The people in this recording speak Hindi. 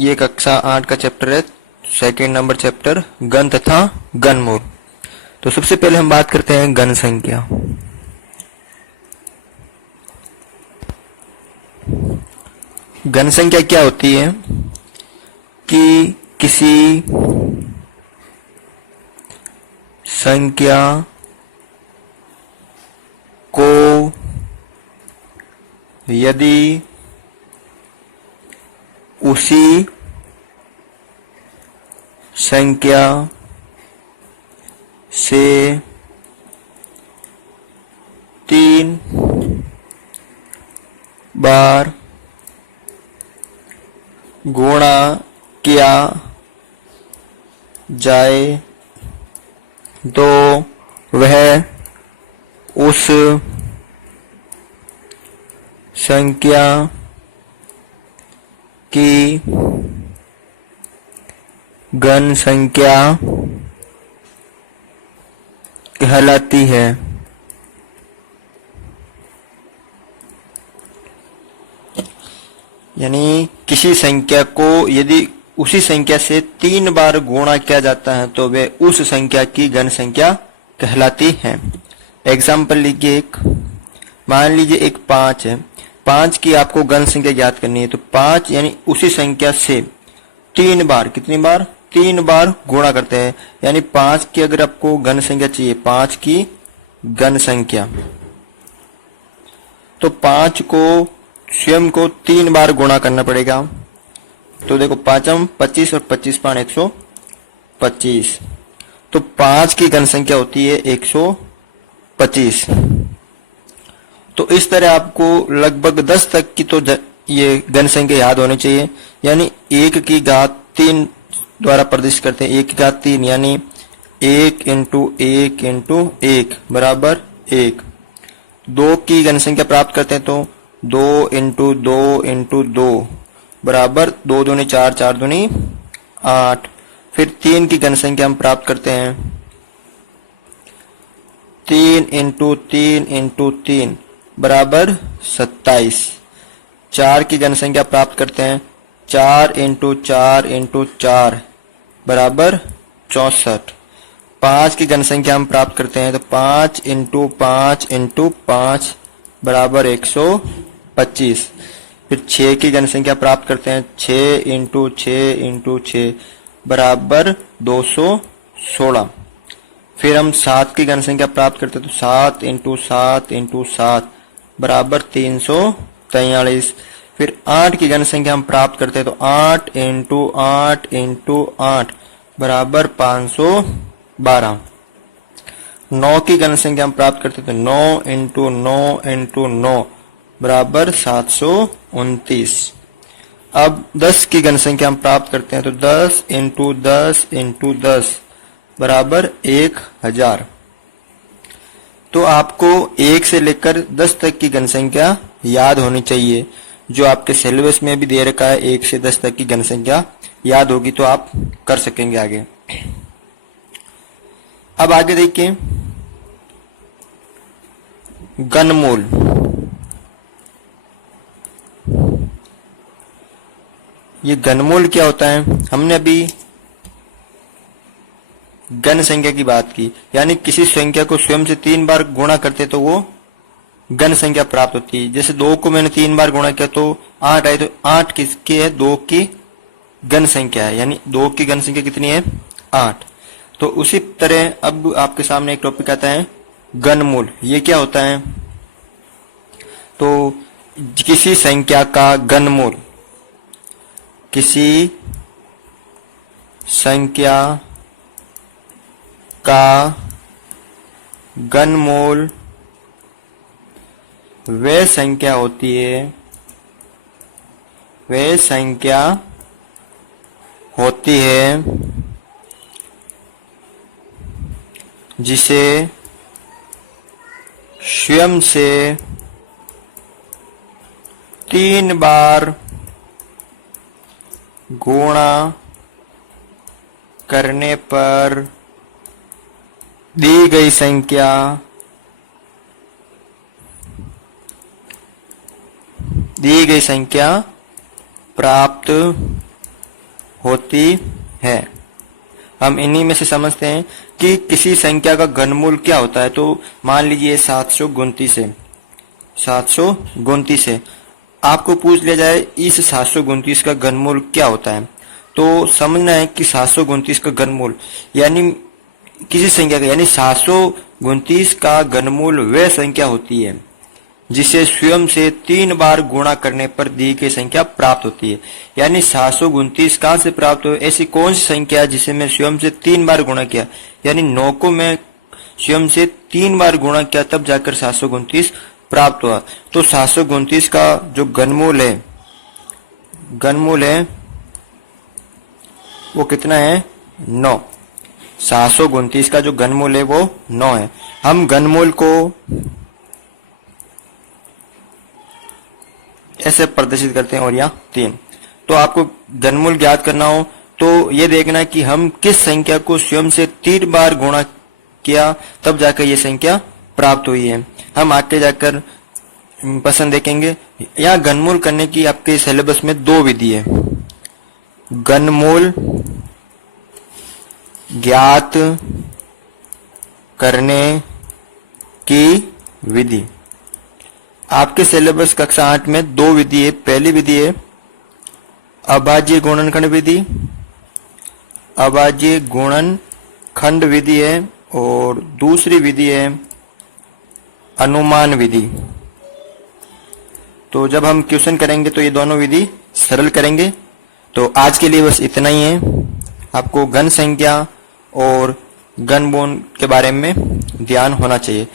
ये कक्षा 8 का चैप्टर है, सेकंड नंबर चैप्टर, गण तथा घनमूल। तो सबसे पहले हम बात करते हैं घन संख्या। घन संख्या क्या होती है कि किसी संख्या को यदि उसी संख्या से 3 बार गुणा किया जाए तो वह उस संख्या की घन संख्या कहलाती है। यानी किसी संख्या को यदि उसी संख्या से 3 बार गुणा किया जाता है तो वे उस संख्या की घन संख्या कहलाती है। एग्जाम्पल लीजिए, एक मान लीजिए एक 5 है, 5 की आपको घन संख्या ज्ञात करनी है। तो 5 यानी उसी संख्या से 3 बार, कितनी बार, 3 बार गुणा करते हैं। यानी 5 की अगर आपको घन संख्या चाहिए, 5 की घन संख्या, तो 5 को स्वयं को 3 बार गुणा करना पड़ेगा। तो देखो 5 25 और 25 पाँच 125। तो 5 की घन संख्या होती है 125। तो इस तरह आपको लगभग 10 तक की तो ये घन संख्या याद होनी चाहिए। यानी 1 की घात 3 द्वारा प्रदर्शित करते हैं, 1 की घात 3 यानी 1 इंटू 1 इंटू 1 बराबर 1। 2 की घन संख्या प्राप्त करते हैं तो 2 इंटू 2 इंटू 2 बराबर 2 दूनी 4, 4 दूनी 8। फिर 3 की घन संख्या हम प्राप्त करते हैं 3 इंटू 3 इंटू 3 बराबर 27। 4 की घन संख्या प्राप्त करते हैं 4 इंटू 4 इंटू 4 बराबर 64। 5 की घन संख्या हम प्राप्त करते हैं तो 5 इंटू 5 इंटू 5 बराबर 125। फिर 6 की घन संख्या प्राप्त करते हैं 6 इंटू 6 इंटू 6 बराबर 216। फिर हम 7 की घन संख्या प्राप्त करते हैं तो 7 इंटू 7 इंटू 7 बराबर 343। फिर 8 की घन संख्या हम प्राप्त करते हैं तो 8 इंटू 8 इंटू 8 बराबर 512। 9 की घन संख्या हम प्राप्त करते थे 9 इंटू 9 इंटू 9 बराबर 729। अब 10 की घन संख्या हम प्राप्त करते हैं तो 10 इंटू 10 इंटू 10 बराबर 1000। तो आपको 1 से लेकर 10 तक की घन संख्या याद होनी चाहिए, जो आपके सिलेबस में भी दे रखा है। 1 से 10 तक की घन संख्या याद होगी तो आप कर सकेंगे आगे। अब आगे देखिए घनमूल। ये घनमूल क्या होता है? हमने अभी घन संख्या की बात की, यानी किसी संख्या को स्वयं से 3 बार गुणा करते तो वो घन संख्या प्राप्त होती है। जैसे 2 को मैंने 3 बार गुणा किया तो 8 आए, तो 8 किसकी है? 2 की घन संख्या है, यानी 2 की घन संख्या कितनी है? 8। तो उसी तरह अब आपके सामने एक टॉपिक आता है घनमूल। ये क्या होता है? तो किसी संख्या का घनमूल, किसी संख्या का घनमूल वह संख्या होती है, वह संख्या होती है जिसे स्वयं से 3 बार गुणा करने पर दी गई संख्या प्राप्त होती है। हम इन्हीं में से समझते हैं कि किसी संख्या का घनमूल क्या होता है। तो मान लीजिए 729 है, 729 है, आपको पूछ लिया जाए इस 729 का घनमूल क्या होता है, तो समझना है कि 729 का घनमूल यानी किसी संख्या का, यानी 729 का घनमूल वह संख्या होती है जिसे स्वयं से 3 बार गुणा करने पर दी गई संख्या प्राप्त होती है। यानी 729 कहां से प्राप्त हो, ऐसी कौन सी संख्या जिसे मैं स्वयं से 3 बार गुणा किया, यानी 9 को मैं स्वयं से 3 बार गुणा किया तब जाकर 729 प्राप्त हुआ। तो 729 का जो घनमूल है वो कितना है, 9। 729 का जो घनमूल है वो 9 है। हम घनमूल को ऐसे प्रदर्शित करते हैं और यहाँ 3। तो आपको घनमूल ज्ञात करना हो तो ये देखना कि हम किस संख्या को स्वयं से 3 बार गुणा किया तब जाकर ये संख्या प्राप्त हुई है। हम आगे जाकर प्रश्न देखेंगे। यहाँ घनमूल करने की आपके सिलेबस में 2 विधि है। घनमूल ज्ञात करने की विधि, आपके सिलेबस कक्षा 8 में 2 विधि है। पहली विधि है अभाज्य गुणनखंड विधि, अभाज्य गुणनखंड विधि है, और दूसरी विधि है अनुमान विधि। तो जब हम क्वेश्चन करेंगे तो ये दोनों विधि सरल करेंगे। तो आज के लिए बस इतना ही है। आपको घन संख्या और घनमूल के बारे में ध्यान होना चाहिए।